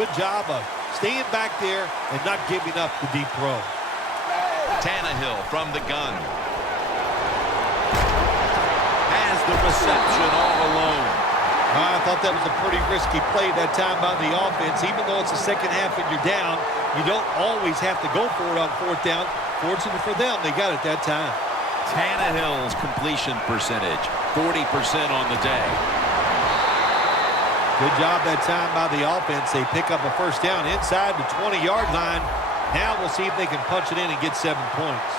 Good job of staying back there and not giving up the deep throw. Tannehill from the gun. Has the reception all alone. I thought that was a pretty risky play that time by the offense. Even though it's the second half and you're down, you don't always have to go for it on fourth down. Fortunate for them, they got it that time. Tannehill's completion percentage, 40% on the day. Good job that time by the offense. They pick up a first down inside the 20-yard line. Now we'll see if they can punch it in and get 7 points.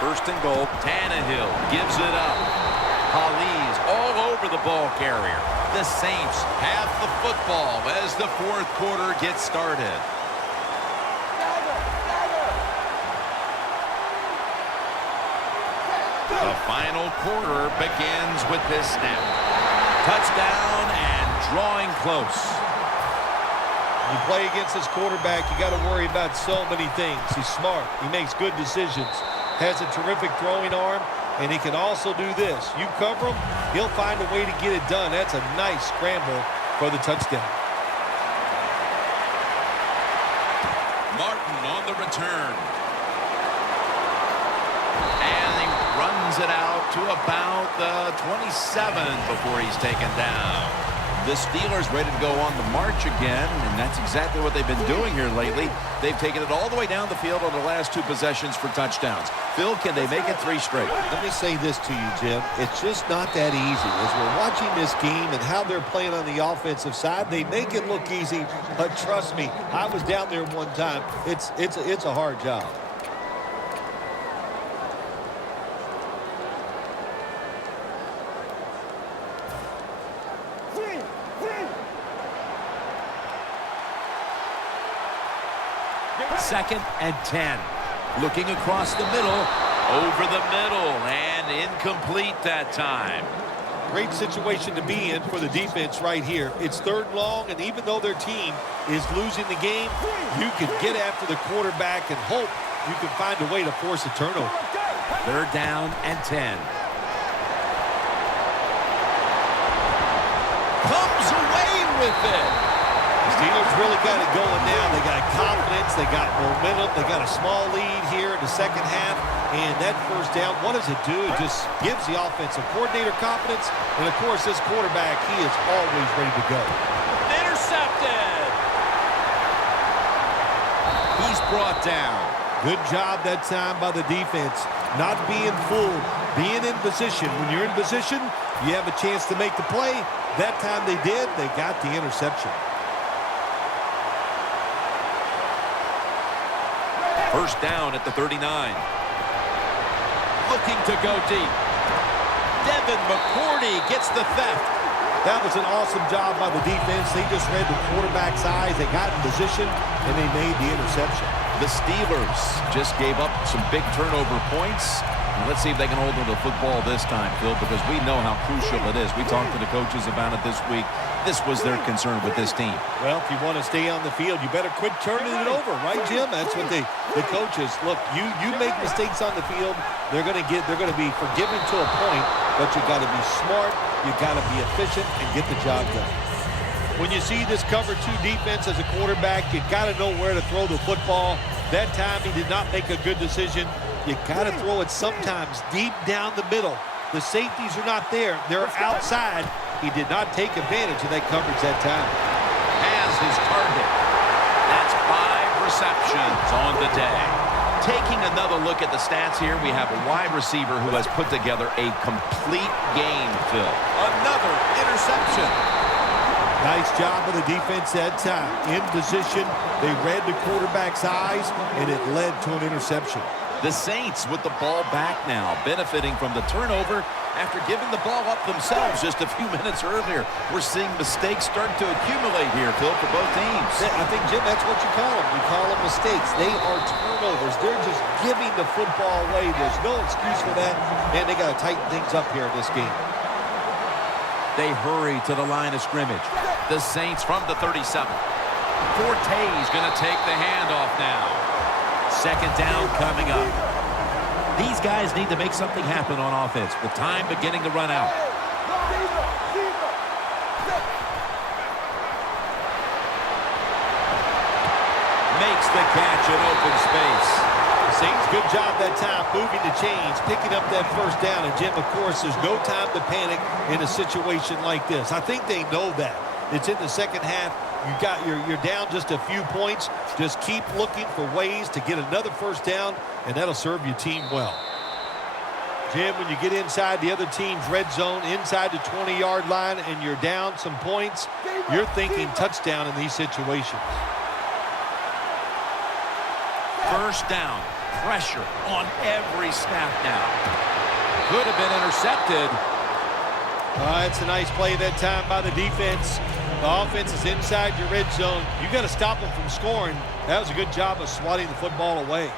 First and goal. Tannehill gives it up. Holly's all over the ball carrier. The Saints have the football as the fourth quarter gets started. The final quarter begins with this snap. Touchdown and drawing close. You play against this quarterback, you got to worry about so many things. He's smart. He makes good decisions. Has a terrific throwing arm, and he can also do this. You cover him, he'll find a way to get it done. That's a nice scramble for the touchdown. Martin on the return. And he runs it out to about the 27 before he's taken down. The Steelers ready to go on the march again, and that's exactly what they've been doing here lately. They've taken it all the way down the field on the last 2 possessions for touchdowns. Phil, can they make it 3 straight? Let me say this to you, Jim. It's just not that easy. As we're watching this game and how they're playing on the offensive side, they make it look easy, but trust me, I was down there one time. It's a hard job. Second and 10. Looking across the middle. Over the middle. And incomplete that time. Great situation to be in for the defense right here. It's 3rd and long, and even though their team is losing the game, you can get after the quarterback and hope you can find a way to force a turnover. 3rd down and 10. Comes away with it. Steelers really got it going now. They got confidence. They got momentum. They got a small lead here in the second half. And that first down, what does it do? It just gives the offensive coordinator confidence. And, of course, this quarterback, he is always ready to go. Intercepted. He's brought down. Good job that time by the defense. Not being fooled. Being in position. When you're in position, you have a chance to make the play. That time they did. They got the interception. First down at the 39. Looking to go deep. Devin McCourty gets the theft. That was an awesome job by the defense. They just read the quarterback's eyes. They got in position, and they made the interception. The Steelers just gave up some big turnover points. And let's see if they can hold on to the football this time, Phil, because we know how crucial it is. We talked to the coaches about it this week. This was their concern with this team. Well, if you want to stay on the field, you better quit turning it over, right, Jim? That's what the coaches look. You make mistakes on the field, they're going to be forgiven to a point, but you got to be smart, you got to be efficient, and get the job done. When you see this cover 2 defense as a quarterback, you got to know where to throw the football. That time he did not make a good decision. You got to throw it sometimes deep down the middle. The safeties are not there. They're outside. He did not take advantage of that coverage that time. Has his target. That's 5 receptions on the day. Taking another look at the stats here, we have a wide receiver who has put together a complete game, Phil. Another interception. Nice job of the defense that time. In position, they read the quarterback's eyes, and it led to an interception. The Saints with the ball back now, benefiting from the turnover after giving the ball up themselves just a few minutes earlier. We're seeing mistakes start to accumulate here, Phil, for both teams. I think, Jim, that's what you call them. You call them mistakes. They are turnovers. They're just giving the football away. There's no excuse for that, and they got to tighten things up here in this game. They hurry to the line of scrimmage. The Saints from the 37. Forte's going to take the handoff now. Second down coming up. These guys need to make something happen on offense with time beginning to run out. makes the catch in open space. Saints, good job that time moving the chains, picking up that first down. And, Jim, of course, there's no time to panic in a situation like this. I think they know that. It's in the second half. You're down just a few points. Just keep looking for ways to get another first down, and that'll serve your team well. Jim, when you get inside the other team's red zone, inside the 20-yard line, and you're down some points, you're thinking touchdown in these situations. First down. Pressure on every snap now. Could have been intercepted. It's a nice play that time by the defense. The offense is inside your red zone. You got to stop them from scoring. That was a good job of swatting the football away.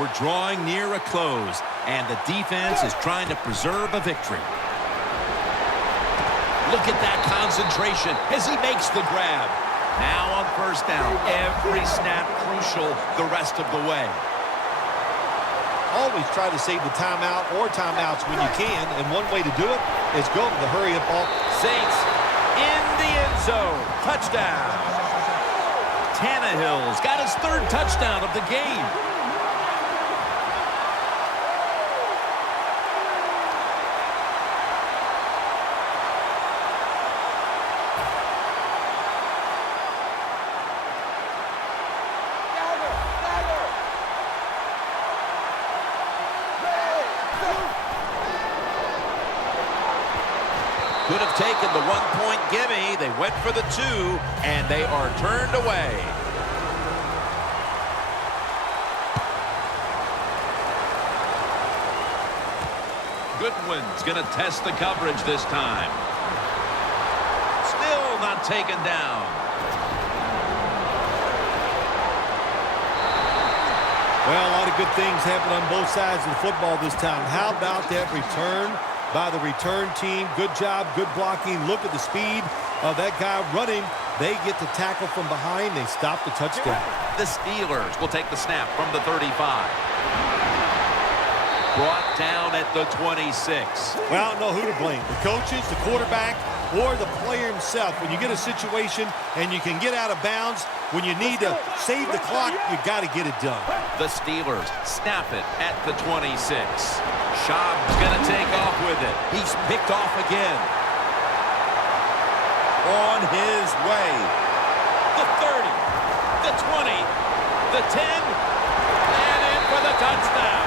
We're drawing near a close, and the defense is trying to preserve a victory. Look at that concentration as he makes the grab. Now on first down, every snap crucial the rest of the way. Always try to save the timeout or timeouts when you can, and one way to do it is go to the hurry-up ball. Saints in the end zone. Touchdown. Tannehill's got his third touchdown of the game. Could have taken the one-point gimme. They went for the two, and they are turned away. Goodwin's going to test the coverage this time. Still not taken down. Well, a lot of good things happen on both sides of the football this time. How about that return by the return team? Good job, good blocking. Look at the speed of that guy running. They get the tackle from behind. They stop the touchdown. The Steelers will take the snap from the 35. Brought down at the 26. Well, I don't know who to blame. The coaches, the quarterback, or the player himself. When you get a situation and you can get out of bounds, when you need to save the clock, you got to get it done. The Steelers snap it at the 26. Schaub's going to take off with it. He's picked off again. On his way. The 30, the 20, the 10, and in for the touchdown.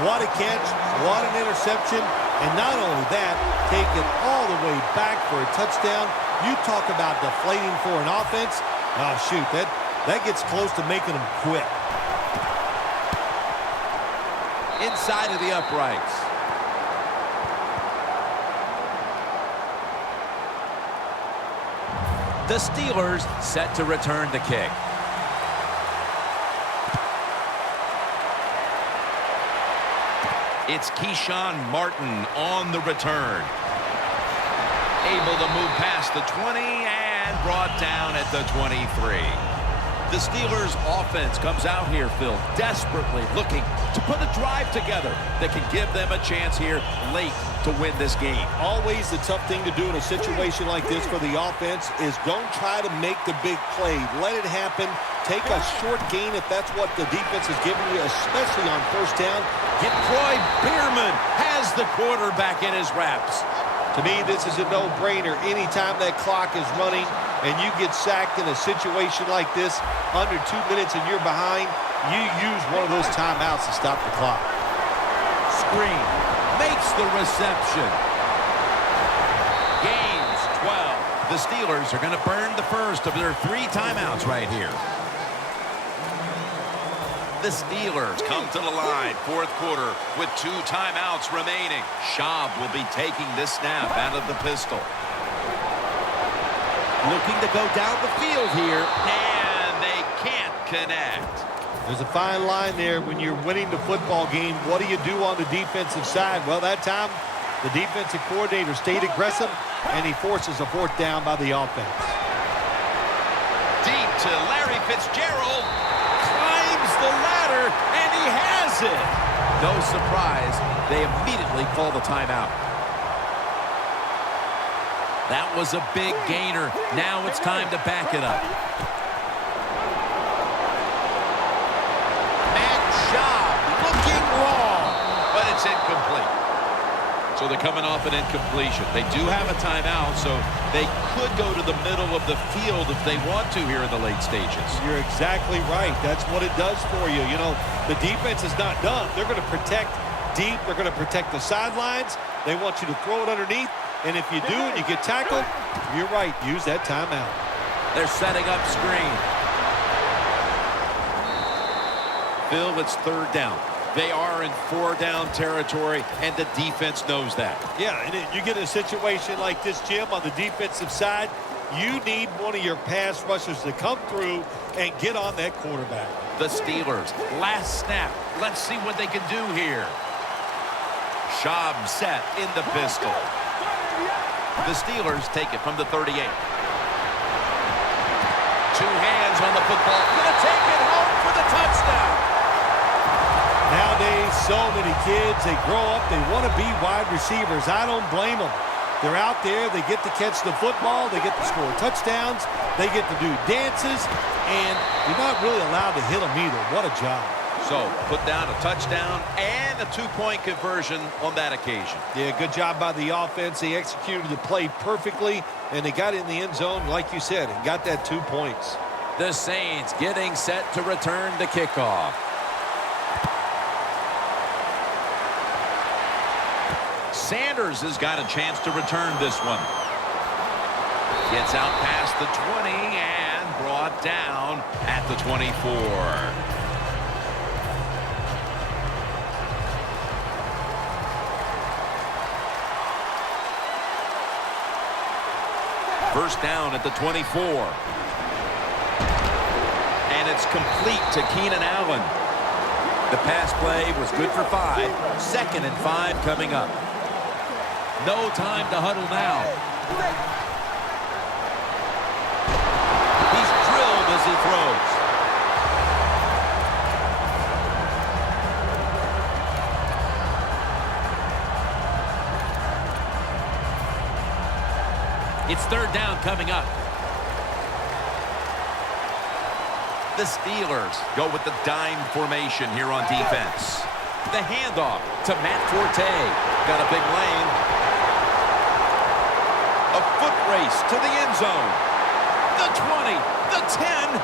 What a catch, what an interception, and not only that, take it all the way back for a touchdown. You talk about deflating for an offense. Oh, shoot, that gets close to making them quit. Inside of the uprights. The Steelers set to return the kick. It's Keyshawn Martin on the return. Able to move past the 20 and brought down at the 23. The Steelers offense comes out here, Phil, desperately looking to put a drive together that can give them a chance here late to win this game. Always the tough thing to do in a situation like this for the offense is don't try to make the big play. Let it happen. Take a short gain if that's what the defense is giving you, especially on first down. Get Troy Bierman has the quarterback in his wraps. To me, this is a no-brainer. Anytime that clock is running and you get sacked in a situation like this, under 2 minutes and you're behind, you use one of those timeouts to stop the clock. Screen makes the reception. Gains 12. The Steelers are going to burn the first of their 3 timeouts right here. The Steelers come to the line, fourth quarter, with 2 timeouts remaining. Schaub will be taking this snap out of the pistol. Looking to go down the field here, and they can't connect. There's a fine line there when you're winning the football game. What do you do on the defensive side? Well, that time, the defensive coordinator stayed aggressive, and he forces a fourth down by the offense. Deep to Larry Fitzgerald. Climbs the ladder, and he has it. No surprise, they immediately call the timeout. That was a big gainer. Now it's time to back it up. Man job, looking wrong, but it's incomplete. So they're coming off an incompletion. They do have a timeout, so they could go to the middle of the field if they want to here in the late stages. You're exactly right. That's what it does for you. You know, the defense is not done. They're going to protect deep. They're going to protect the sidelines. They want you to throw it underneath. And if you do and you get tackled, you're right. Use that timeout. They're setting up screen. Phil, it's third down. They are in four-down territory, and the defense knows that. Yeah, and you get a situation like this, Jim, on the defensive side, you need one of your pass rushers to come through and get on that quarterback. The Steelers, last snap. Let's see what they can do here. Schaub set in the pistol. The Steelers take it from the 38. Two hands on the football. Gonna take it home for the touchdown. Nowadays, so many kids, they grow up, they want to be wide receivers. I don't blame them. They're out there, they get to catch the football, they get to score touchdowns, they get to do dances, and you're not really allowed to hit them either. What a job. So, put down a touchdown and a two-point conversion on that occasion. Yeah, good job by the offense. They executed the play perfectly, and they got in the end zone, like you said, and got that 2 points. The Saints getting set to return the kickoff. Sanders has got a chance to return this one. Gets out past the 20 and brought down at the 24. First down at the 24. And it's complete to Keenan Allen. The pass play was good for 5. Second and 5 coming up. No time to huddle now. He's drilled as he throws. It's third down coming up. The Steelers go with the dime formation here on defense. The handoff to Matt Forte. Got a big lane. A foot race to the end zone. The 20, the 10.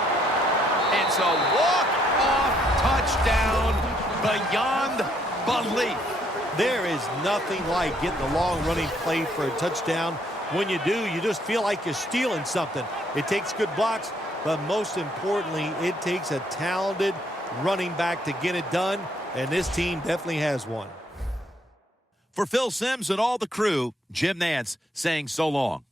It's a walk-off touchdown beyond belief. There is nothing like getting a long running play for a touchdown. When you do, you just feel like you're stealing something. It takes good blocks, but most importantly, it takes a talented running back to get it done, and this team definitely has one. For Phil Simms and all the crew, Jim Nantz saying so long.